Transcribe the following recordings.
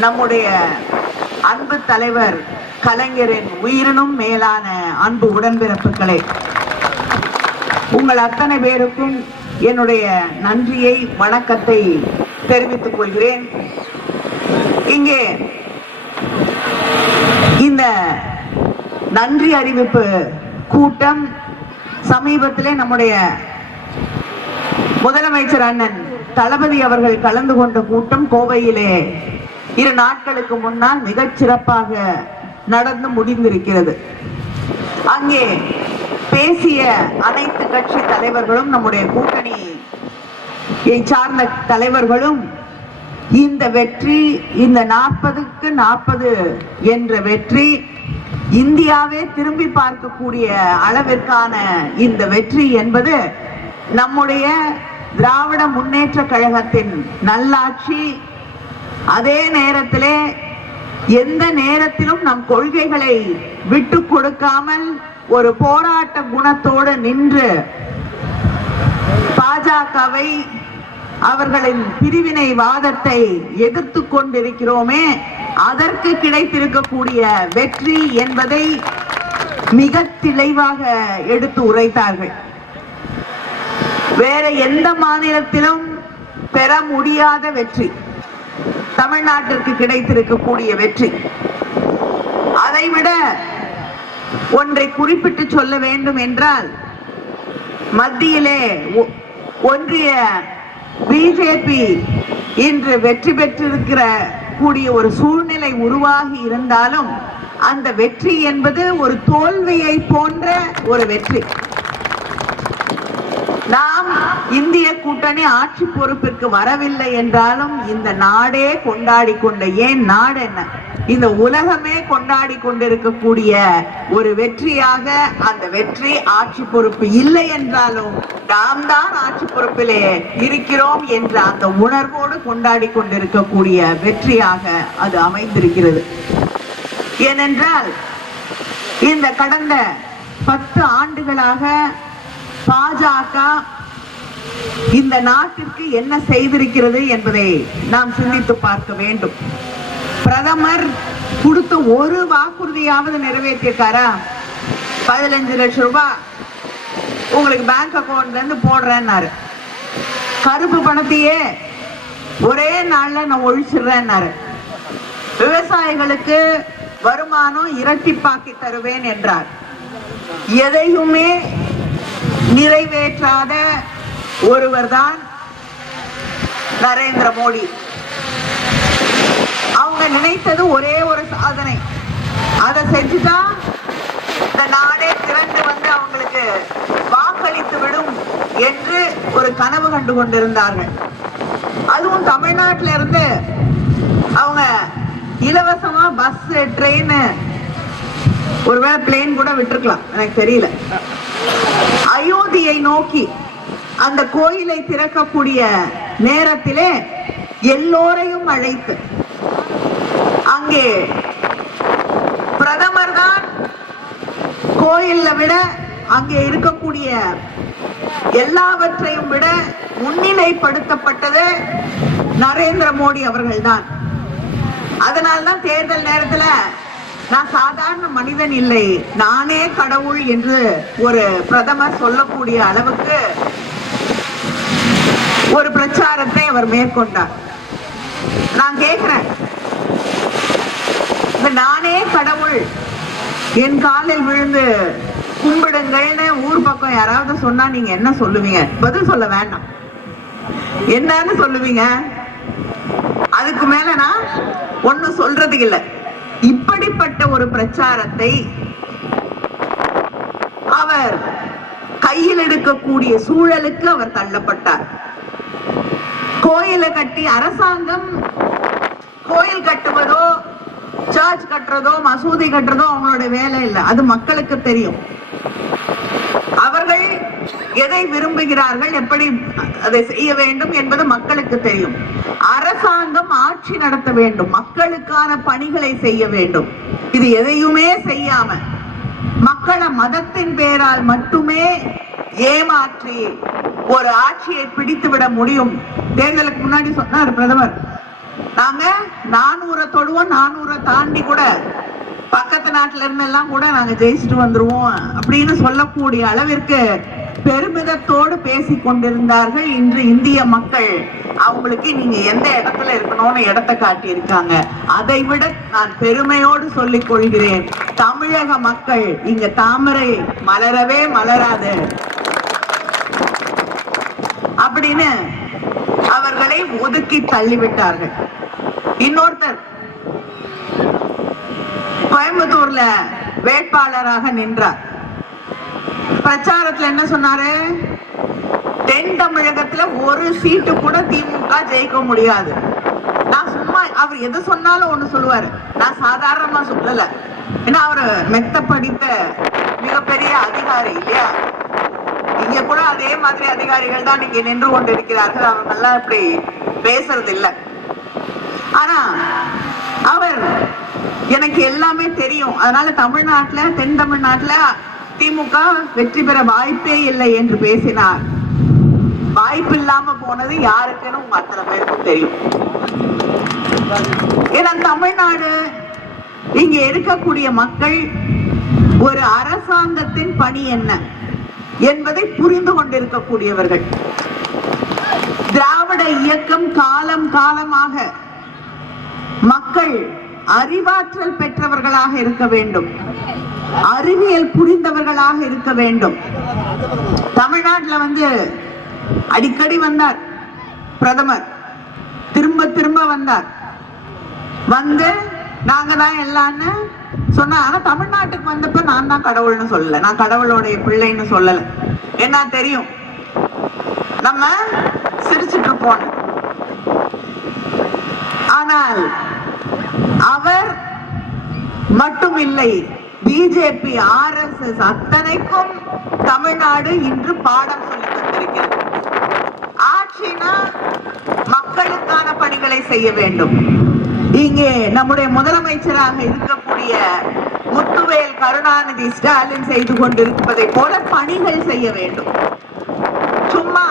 நம்முடைய அன்பு தலைவர் கலைஞரின் உயிரினும் மேலான அன்பு உடன்பிறப்புகளே உங்கள் அத்தனை பேருக்கும் என்னுடைய நன்றியை வணக்கத்தை தெரிவித்துக் கொள்கிறேன். இங்கே இந்த நன்றி அறிவிப்பு கூட்டம் சமீபத்திலே நம்முடைய முதலமைச்சர் அண்ணன் தளபதி அவர்கள் கலந்து கொண்ட கூட்டம் கோவையிலே இரு நாட்களுக்கு முன்னால் மிகச் சிறப்பாக நடந்து முடிந்திருக்கிறது. அங்கே பேசிய அனைத்து கட்சி தலைவர்களும் நம்முடைய கூட்டணி சார்ந்த தலைவர்களும் இந்த வெற்றி இந்த நாற்பதுக்கு நாற்பது என்ற வெற்றி இந்தியாவே திரும்பி பார்க்கக்கூடிய அளவிற்கான இந்த வெற்றி என்பது நம்முடைய திராவிட முன்னேற்ற கழகத்தின் நல்லாட்சி அதே நேரத்திலே எந்த நேரத்திலும் நம் கொள்கைகளை விட்டு கொடுக்காமல் ஒரு போராட்ட குணத்தோடு நின்று பாஜகவை அவர்களின் பிரிவினை வாதத்தை எதிர்த்து கொண்டிருக்கிறோமே அதற்கு கிடைத்திருக்கக்கூடிய வெற்றி என்பதை மிக தெளிவாக எடுத்து உரைத்தார்கள். வேற எந்த மாநிலத்திலும் பெற முடியாத வெற்றி. தமிழ்நாட்டிற்கு கிடைத்திருக்கக்கூடிய வெற்றி. அதைவிட ஒன்றை குறிப்பிட்டு சொல்ல வேண்டும் என்றால் மத்தியிலே ஒ- ஒன்றிய பிஜேபி இன்று வெற்றி பெற்றிருக்கிற கூடிய ஒரு சூழ்நிலை உருவாகி இருந்தாலும் அந்த வெற்றி என்பது ஒரு தோல்வியை போன்ற ஒரு வெற்றி நாம் இந்திய கூட்டணி ஆட்சி பொறுப்பிற்கு வரவில்லை என்றாலும் இந்த நாடே கொண்டாடி கொண்ட ஏன் நாடு என்ன? இந்த உலகமே கொண்டாடி கொண்டிருக்கக்கூடிய ஒரு வெற்றியாக அந்த வெற்றி ஆட்சி பொறுப்பு இல்லை என்றாலும் நாம் தான் ஆட்சி பொறுப்பிலே இருக்கிறோம் என்ற அந்த உணர்வோடு கொண்டாடி கொண்டிருக்கக்கூடிய வெற்றியாக அது அமைந்திருக்கிறது. ஏனென்றால் இந்த கடந்த பத்து ஆண்டுகளாக பாஜக இந்த நாட்டிற்கு என்ன செய்திருக்கிறது என்பதை நாம் சிந்தித்து பார்க்க வேண்டும். பிரதமர் கொடுத்த ஒரு வாக்குறுதியாவது நிறைவேற்றியிருக்காரா? பதினஞ்சு லட்சம் ரூபாய் உங்களுக்கு பேங்க் அக்கௌண்ட்ல இருந்து போடுறேன்னாரு. கருப்பு பணத்தையே ஒரே நாள்ல நான் ஒழிச்சிடுறேன்னாரு. விவசாயிகளுக்கு வருமானம் இரட்டிப்பாக்கி தருவேன் என்றார். எதையுமே நிறைவேற்றாத ஒருவர்தான் நரேந்திர மோடி. அவங்க நினைத்தது ஒரே ஒரு சாதனை. அதை செஞ்சுதான் இந்த நாடே திறந்து வந்து அவங்களுக்கு வாக்களித்து விடும் என்று ஒரு கனவு கண்டு கொண்டிருந்தார்கள். அதுவும் தமிழ்நாட்டில இருந்து அவங்க இலவசமா பஸ் ட்ரெயின் ஒருவேளை பிளேன் கூட விட்டுருக்கலாம். எனக்கு தெரியல. அயோத்தியை நோக்கி அந்த கோயிலை திறக்கக்கூடிய நேரத்திலே எல்லோரையும் அழைத்து அங்கே பிரதமர் தான் கோயில்ல விட அங்கே இருக்கக்கூடிய எல்லாவற்றையும் விட முன்னிலைப்படுத்தப்பட்டது நரேந்திர மோடி அவர்கள்தான். அதனால்தான் தேர்தல் நேரத்துல நான் சாதாரண மனிதன் இல்லை நானே கடவுள் என்று ஒரு பிரதமர் சொல்லக்கூடிய அளவுக்கு ஒரு பிரச்சாரத்தை அவர் மேற்கொண்டார். நான் கேட்கிறேன் நானே கடவுள் என் காலில் விழுந்து கும்பிடுங்கள்னு ஊர் பக்கம் யாராவது சொன்னா நீங்க என்ன சொல்லுவீங்க? பதில் சொல்ல வேண்டாம். என்னன்னு சொல்லுவீங்க? அதுக்கு மேல நான் ஒண்ணும் சொல்றதுக்கு இல்ல. இப்படிப்பட்ட ஒரு பிரச்சாரத்தை அவர் கையில் எடுக்கக்கூடிய சூழலுக்கு அவர் தள்ளப்பட்டார். கோயிலை கட்டி அரசாங்கம் கோயில் கட்டுவதோ சர்ச் கட்டுறதோ மசூதி கட்டுறதோ அவங்களோட வேலை இல்லை. அது மக்களுக்கு தெரியும். அவர்கள் எதை விரும்புகிறார்கள் எப்படி அதை செய்ய வேண்டும் என்பது மக்களுக்கு தெரியும். அரசாங்கம் ஆட்சி நடத்த வேண்டும். மக்களுக்கான பணிகளை செய்ய வேண்டும். இது எதையுமே செய்யாம மக்களை மதத்தின் பேரால் மட்டுமே ஏமாற்றி ஒரு ஆட்சியை பிடித்து விட முடியும். தேர்தலுக்கு முன்னாடி சொன்னார் பிரதமர். நாங்க நானூரை தொடுவோம் நானூரை தாண்டி கூட. பக்கத்து நாட்டுல இருந்து எல்லாம் கூட நாங்க ஜெயிச்சுட்டு வந்துருவோம் அப்படின்னு சொல்லக்கூடிய அளவிற்கு பெருமிதத்தோடு பேசி கொண்டிருந்தார்கள் இன்று இந்திய மக்கள். அவங்களுக்கு நீங்க எந்த இடத்துல இருக்கணும்னு இடத்தை காட்டி இருக்காங்க அதை விட நான் பெருமையோடு சொல்லிக் கொள்கிறேன். தமிழக மக்கள் இங்க தாமரை மலரவே மலராது. அப்படின்னு அவர்களை ஒதுக்கி தள்ளிவிட்டார்கள். இன்னொருத்தர் கோயம்புத்தூர்ல வேட்பாளராக நின்றார். பிரச்சாரத்துல என்ன சொன்னாரு? தென் தமிழகத்துல ஒரு சீட்டு கூட திமுக ஜெயிக்க முடியாது. நான் சும்மா அவர் எது சொன்னாலும் ஒண்ணு சொல்லுவாரு. நான் சாதாரணமா சொல்லல. ஏன்னா அவர் மெத்த படித்த மிகப்பெரிய அதிகாரி இல்லையா? இங்க கூட அதே மாதிரி அதிகாரிகள் தான் இங்க நின்று கொண்டிருக்கிறார்கள். அவங்க எல்லாம் இப்படி பேசுறது இல்ல ஆனா அவர் எனக்கு எல்லாமே தெரியும். அதனால தமிழ்நாட்டுல தென் தமிழ்நாட்டுல திமுக வெற்றி பெற வாய்ப்பே இல்லை என்று பேசினார். வாய்ப்பு இல்லாம போனது யாருக்குன்னு உங்க அத்தனை பேருக்கும் தெரியும். ஏன்னா தமிழ்நாடு இங்க இருக்கக்கூடிய மக்கள் ஒரு அரசாங்கத்தின் பணி என்ன? என்பதை புரிந்து கொண்டிருக்கக்கூடியவர்கள். திராவிட இயக்கம் காலம் காலமாக மக்கள் அறிவாற்றல் பெற்றவர்களாக இருக்க வேண்டும். அறிவியல் புரிந்தவர்களாக இருக்க வேண்டும். தமிழ்நாட்டுல வந்து அடிக்கடி வந்தார் பிரதமர். திரும்ப திரும்ப வந்தார். வந்து நாங்க தான் எல்லான்னு சொன்னா ஆனா தமிழ்நாட்டுக்கு வந்தப்ப நான் தான் கடவுள்னு சொல்லல. நான் கடவுளோடைய பிள்ளைன்னு சொல்லல. என்ன தெரியும்? நம்ம சிரிச்சுட்டு இருப்போம். ஆனால் அவர் மட்டும் இல்லை பிஜேபி ஆர் எஸ் எஸ் அத்தனைக்கும் தமிழ்நாடு இன்று பாடம் சொல்லி தந்திருக்கிறது. ஆட்சினா மக்களுக்கான பணிகளை செய்ய வேண்டும். இங்கே நம்முடைய முதலமைச்சராக இருக்க இருக்கக்கூடிய முத்துவேல் கருணாநிதி ஸ்டாலின் செய்து கொண்டிருப்பதை போல பணிகள் செய்ய வேண்டும். சும்மா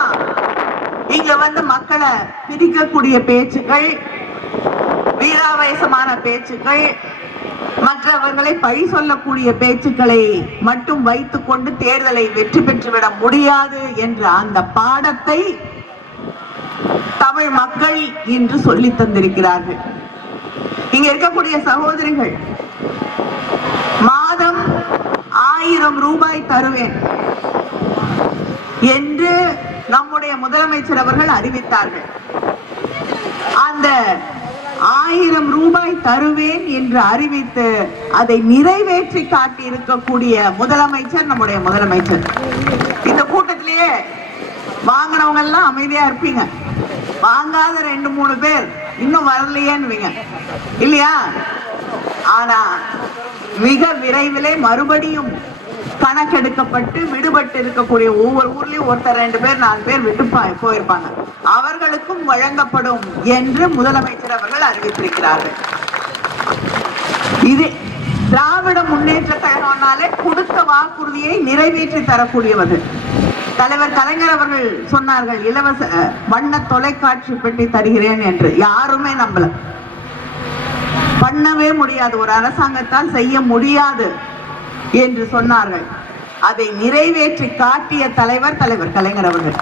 இங்க வந்து மக்களை பிரிக்கக்கூடிய பேச்சுக்கள் வீராவேசமான பேச்சுக்கள் மற்றவர்களை பழி சொல்லக்கூடிய பேச்சுக்களை மட்டும் வைத்துக் கொண்டு தேர்தலை வெற்றி பெற்றுவிட முடியாது என்ற அந்த பாடத்தை தமிழ் மக்கள் இன்று சொல்லி தந்திருக்கிறார்கள். இங்க இருக்கக்கூடிய சகோதரிகள் மாதம் ஆயிரம் ரூபாய் தருவேன் என்று நம்முடைய முதலமைச்சர் அவர்கள் அறிவித்தார்கள். அந்த ஆயிரம் ரூபாய் தருவேன் என்று அறிவித்து அதை நிறைவேற்றி காட்டி இருக்கக்கூடிய முதலமைச்சர் நம்முடைய முதலமைச்சர். இந்த கூட்டத்திலேயே வாங்கினவங்க எல்லாம் அமைதியா இருப்பீங்க. வாங்காத ரெண்டு மூணு பேர் இன்னும் வரலையேன்னு இல்லையா? ஆனா மிக விரைவிலே மறுபடியும் கணக்கெடுக்கப்பட்டு விடுபட்டு இருக்கக்கூடிய ஒவ்வொரு ஊர்லயும் ஒருத்தர் ரெண்டு பேர் நாலு பேர் விட்டு போயிருப்பாங்க. அவர்களுக்கும் வழங்கப்படும் என்று முதலமைச்சர் அவர்கள் அறிவித்திருக்கிறார்கள். இது திராவிட முன்னேற்ற கழகம்னாலே கொடுத்த வாக்குறுதியை நிறைவேற்றி தரக்கூடியவது தலைவர் கலைஞர் அவர்கள் சொன்னார்கள் இலவச வண்ண தொலைக்காட்சி பெட்டி தருகிறேன் என்று. யாருமே நம்பல. பண்ணவே முடியாது. ஒரு அரசாங்கத்தால் செய்ய முடியாது என்று சொன்னார்கள். அதை நிறைவேற்றி காட்டிய தலைவர் தலைவர் கலைஞர் அவர்கள்.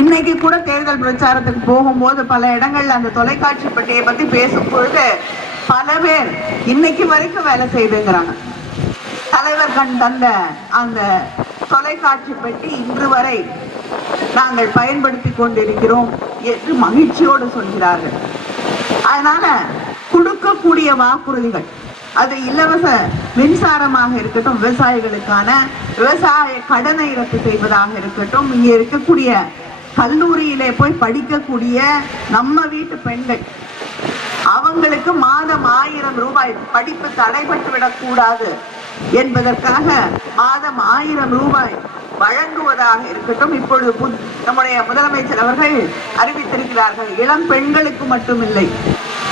இன்னைக்கு கூட தேர்தல் பிரச்சாரத்துக்கு போகும்போது பல இடங்கள்ல அந்த தொலைக்காட்சி பெட்டியை பத்தி பேசும் பொழுது பல பேர் இன்னைக்கு வரைக்கும் வேலை செய்துங்கிறாங்க. தலைவர் கண் தந்த அந்த தொலைக்காட்சி பெட்டி இன்று வரை நாங்கள் பயன்படுத்தி கொண்டிருக்கிறோம் என்று மகிழ்ச்சியோடு சொல்கிறார்கள். அதனால கொடுக்கக்கூடிய வாக்குறுதிகள். அது இலவச மின்சாரமாக இருக்கட்டும் விவசாயிகளுக்கான விவசாய கடனை ரத்து செய்வதாக இருக்கட்டும் இங்கே இருக்கக்கூடிய கல்லூரியிலே போய் படிக்கக்கூடிய நம்ம வீட்டு பெண்கள் அவங்களுக்கு மாதம் ஆயிரம் ரூபாய் படிப்பு தடைபட்டு விடக்கூடாது என்பதற்காக மாதம் ஆயிரம் ரூபாய் வழங்குவதாக இருக்கட்டும் இப்பொழுது புத்- நம்முடைய முதலமைச்சர் அவர்கள் அறிவித்திருக்கிறார்கள் இளம் பெண்களுக்கு மட்டுமில்லை.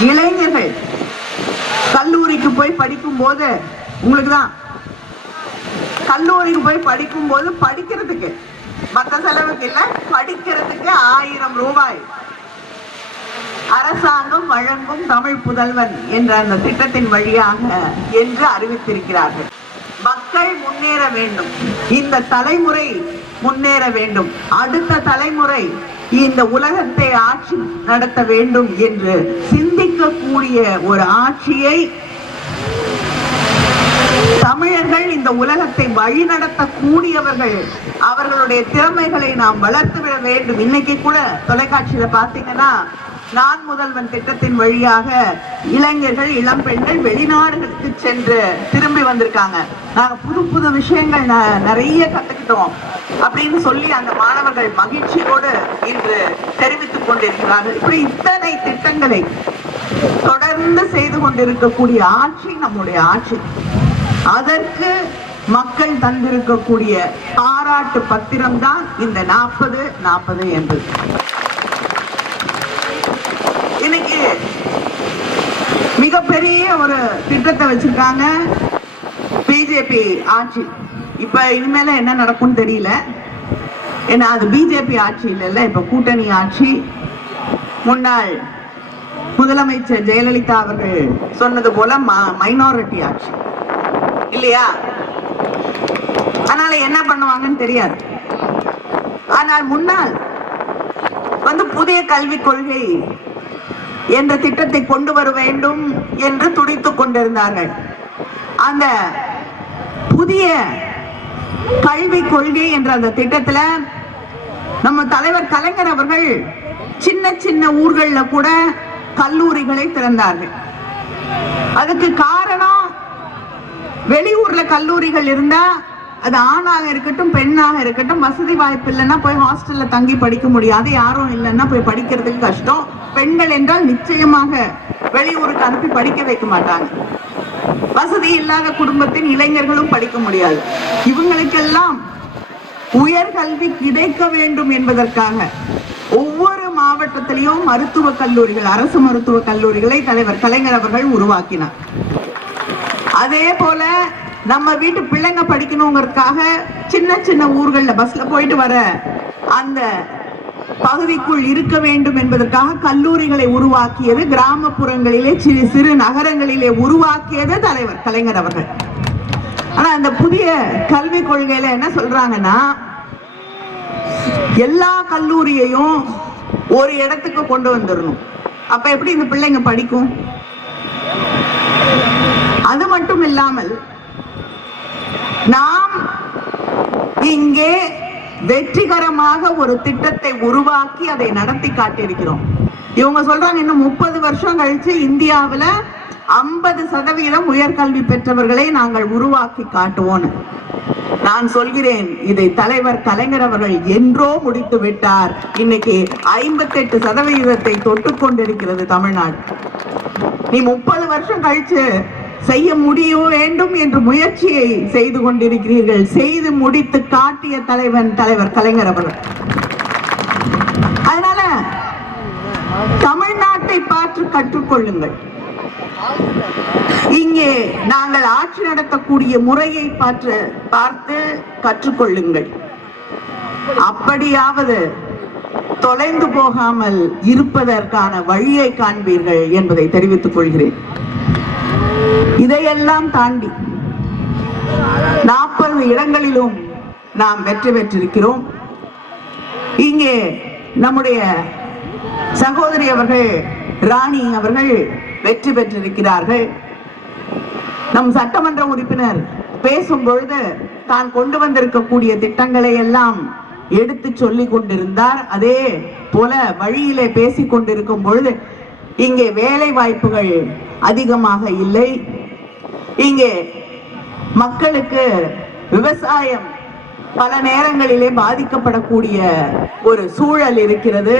இளைஞர்கள் கல்லூரிக்கு போய் படிக்கும் போது உங்களுக்கு தான் கல்லூரிக்கு போய் படிக்கும் போது படிக்கிறதுக்கு மத்த செலவுக்கு இல்ல படிக்கிறதுக்கு ஆயிரம் ரூபாய். அரசாங்கம் வழங்கும் தமிழ் புதல்வன் என்ற அந்த திட்டத்தின் வழியாக என்று அறிவித்திருக்கிறார்கள். மக்கள் முன்னேற வேண்டும். இந்த தலைமுறை முன்னேற வேண்டும். அடுத்த தலைமுறை இந்த உலகத்தை ஆட்சி நடத்த வேண்டும் என்று சிந்திக்கக்கூடிய ஒரு ஆட்சியை தமிழர்கள் இந்த உலகத்தை வழிநடத்த கூடியவர்கள் அவர்களுடைய திறமைகளை நாம் வளர்த்து விட வேண்டும். இன்னைக்கு கூட தொலைக்காட்சியில பாத்தீங்கன்னா நான் முதல்வன் திட்டத்தின் வழியாக இளைஞர்கள் இளம் பெண்கள் வெளிநாடுகளுக்கு சென்று திரும்பி வந்திருக்காங்க. நாங்க புது புது விஷயங்கள் ந- நிறைய கத்துக்கிட்டோம் அப்படின்னு சொல்லி அந்த அவர்கள் மகிழ்ச்சியோடு இன்று தெரிவித்துக் கொண்டிருக்கிறார்கள். இப்படி இத்தனை திட்டங்களை தொடர்ந்து செய்து கொண்டிருக்கக்கூடிய ஆட்சி நம்முடைய ஆட்சி. அதற்கு மக்கள் தந்திருக்கக்கூடிய பாராட்டு பத்திரம் தான் இந்த நாற்பது நாற்பது என்பது. இன்னைக்கு மிகப்பெரிய ஒரு திட்டத்தை வச்சிருக்காங்க. பிஜேபி ஆட்சி. இப்ப இனிமேல என்ன நடக்கும்னு தெரியல. ஏன்னா அது பிஜேபி ஆட்சி இல்லைல்ல இப்போ கூட்டணி ஆட்சி. முன்னாள் முதலமைச்சர் ஜெயலலிதா அவர்கள் சொன்னது போல மைனாரிட்டி ஆட்சி. இல்லையா? அதனால என்ன பண்ணுவாங்கன்னு தெரியாது. ஆனால் முன்னால் வந்து புதிய கல்விக் கொள்கை என்ற திட்டத்தை கொண்டு வர வேண்டும் என்று துடித்துக் கொண்டிருந்தார்கள். அந்த புதிய கல்விக் கொள்கை என்ற அந்த திட்டத்துல நம்ம தலைவர் கலைஞர் அவர்கள் சின்ன சின்ன ஊர்கள்ல கூட கல்லூரிகளை திறந்தார்கள். அதுக்கு காரணம் வெளியூர்ல கல்லூரிகள் இருந்தா அது ஆணாக இருக்கட்டும் பெண்ணாக இருக்கட்டும் வசதி வாய்ப்பு இல்லைன்னா போய் ஹாஸ்டல்ல தங்கி படிக்க முடியாது யாரும் இல்லைன்னா போய் படிக்கிறதுக்கு கஷ்டம். பெண்கள் என்றால் நிச்சயமாக வெளியூருக்கு அனுப்பி படிக்க வைக்க மாட்டாங்க. வசதி இல்லாத குடும்பத்தின் இளைஞர்களும் படிக்க முடியாது. இவங்களுக்கெல்லாம் உயர்கல்வி கிடைக்க வேண்டும் என்பதற்காக ஒவ்வொரு மாவட்டத்திலையும் மருத்துவ கல்லூரிகள் அரசு மருத்துவ கல்லூரிகளை தலைவர் கலைஞர் அவர்கள் உருவாக்கினார். அதே போல நம்ம வீட்டு பிள்ளைங்க படிக்கணுங்கிறதுக்காக சின்ன சின்ன ஊர்கள்ல பஸ்ல போயிட்டு வர அந்த பகுதிக்குள் இருக்க வேண்டும் என்பதற்காக கல்லூரிகளை உருவாக்கியது கிராமப்புறங்களிலே சிறு சிறு நகரங்களிலே உருவாக்கியது தலைவர் கலைஞர் அவர்கள். ஆனா அந்த புதிய கல்விக் கொள்கையில என்ன சொல்றாங்கன்னா எல்லா கல்லூரியையும் ஒரு இடத்துக்கு கொண்டு வந்துடணும் அப்ப எப்படி இந்த பிள்ளைங்க படிக்கும்? அது மட்டும் இல்லாமல் நாம் இங்கே வெற்றிகரமாக ஒரு திட்டத்தை உருவாக்கி அதை நடத்தி காட்டியிருக்கிறோம். இவங்க சொல்றாங்க இன்னும் முப்பது வருஷம் கழிச்சு இந்தியாவில் ஐம்பது சதவீதம் உயர்கல்வி பெற்றவர்களை நாங்கள் உருவாக்கி காட்டுவோம். நான் சொல்கிறேன் இதை தலைவர் கலைஞர் அவர்கள் என்றோ முடித்து விட்டார். இன்னைக்கு ஐம்பத்தெட்டு சதவீதத்தை தொட்டு கொண்டிருக்கிறது தமிழ்நாடு. நீ முப்பது வருஷம் கழிச்சு செய்ய முடிய வேண்டும் என்று முயற்சியை செய்து கொண்டிருக்கிறீர்கள். செய்து முடித்து காட்டிய தலைவன் தலைவர் கலைஞர் அவர்கள். அதனால தமிழ்நாட்டை பார்த்து கற்றுக்கொள்ளுங்கள். இங்கே நாங்கள் ஆட்சி நடத்தக்கூடிய முறையை பார்த்து பார்த்து கற்றுக்கொள்ளுங்கள். அப்படியாவது தொலைந்து போகாமல் இருப்பதற்கான வழியை காண்பீர்கள் என்பதை தெரிவித்துக் கொள்கிறேன். இதையெல்லாம் தாண்டி நாற்பது இடங்களிலும் நாம் வெற்றி பெற்றிருக்கிறோம். இங்கே நம்முடைய சகோதரி அவர்கள் ராணி அவர்கள் வெற்றி பெற்றிருக்கிறார்கள். நம் சட்டமன்ற உறுப்பினர் பேசும் பொழுது தான் கொண்டு வந்திருக்கக்கூடிய திட்டங்களை எல்லாம் எடுத்து சொல்லி கொண்டிருந்தார். அதே போல வழியிலே பேசி கொண்டிருக்கும் பொழுது இங்கே வேலை வாய்ப்புகள் அதிகமாக இல்லை. இங்கே மக்களுக்கு விவசாயம் பல நேரங்களிலே பாதிக்கப்படக்கூடிய ஒரு சூழல் இருக்கிறது.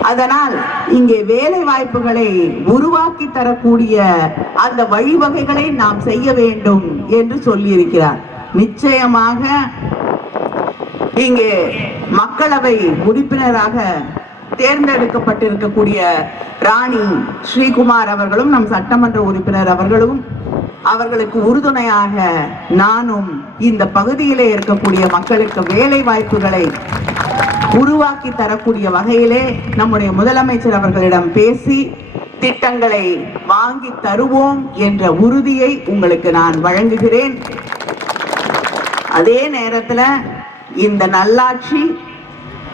அதனால் இங்கே வேலை வாய்ப்புகளை உருவாக்கி தரக்கூடிய அந்த வழிவகைகளை நாம் செய்ய வேண்டும் என்று சொல்லியிருக்கிறார். நிச்சயமாக இங்கே மக்களவை உறுப்பினராக தேர்ந்தெடுக்கப்பட்டிருக்கக்கூடிய ராணி ஸ்ரீகுமார் அவர்களும் நம் சட்டமன்ற உறுப்பினர் அவர்களும் அவர்களுக்கு உறுதுணையாக நானும் இந்த பகுதியிலே இருக்கக்கூடிய மக்களுக்கு வேலை வாய்ப்புகளை உருவாக்கி தரக்கூடிய வகையிலே நம்முடைய முதலமைச்சர் அவர்களிடம் பேசி திட்டங்களை வாங்கி தருவோம் என்ற உறுதியை உங்களுக்கு நான் வழங்குகிறேன். அதே நேரத்தில் இந்த நல்லாட்சி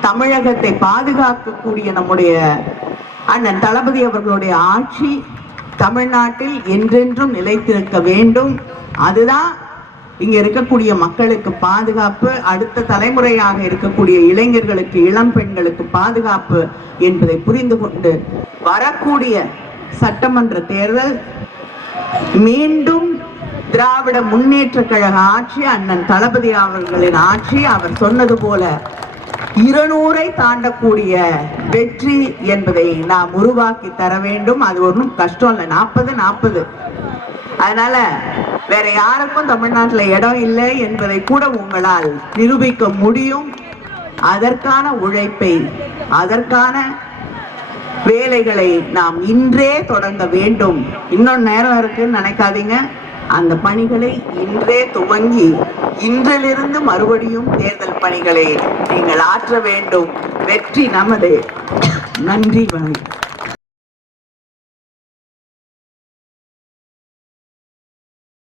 தமிழகத்தை பாதுகாக்கக்கூடிய நம்முடைய அண்ணன் தளபதி அவர்களுடைய ஆட்சி தமிழ்நாட்டில் என்றென்றும் நிலைத்திருக்க வேண்டும். அதுதான் இங்க இருக்கக்கூடிய மக்களுக்கு பாதுகாப்பு அடுத்த தலைமுறையாக இருக்கக்கூடிய இளைஞர்களுக்கு இளம் பெண்களுக்கு பாதுகாப்பு என்பதை புரிந்து கொண்டு வரக்கூடிய சட்டமன்ற தேர்தல் மீண்டும் திராவிட முன்னேற்ற கழக ஆட்சி அண்ணன் தளபதி அவர்களின் ஆட்சி அவர் சொன்னது போல இருநூறை தாண்டக்கூடிய வெற்றி என்பதை நாம் உருவாக்கி தர வேண்டும். அது ஒன்றும் கஷ்டம் இல்லை. நாற்பது நாற்பது. அதனால வேற யாருக்கும் தமிழ்நாட்டுல இடம் இல்லை என்பதை கூட உங்களால் நிரூபிக்க முடியும். அதற்கான உழைப்பை அதற்கான வேலைகளை நாம் இன்றே தொடங்க வேண்டும். இன்னொரு நேரம் இருக்குன்னு நினைக்காதீங்க. அந்த பணிகளை இன்றே துவங்கி இன்றிலிருந்து மறுபடியும் தேர்தல் பணிகளை நீங்கள் ஆற்ற வேண்டும். வெற்றி நமது. நன்றி வணக்கம்.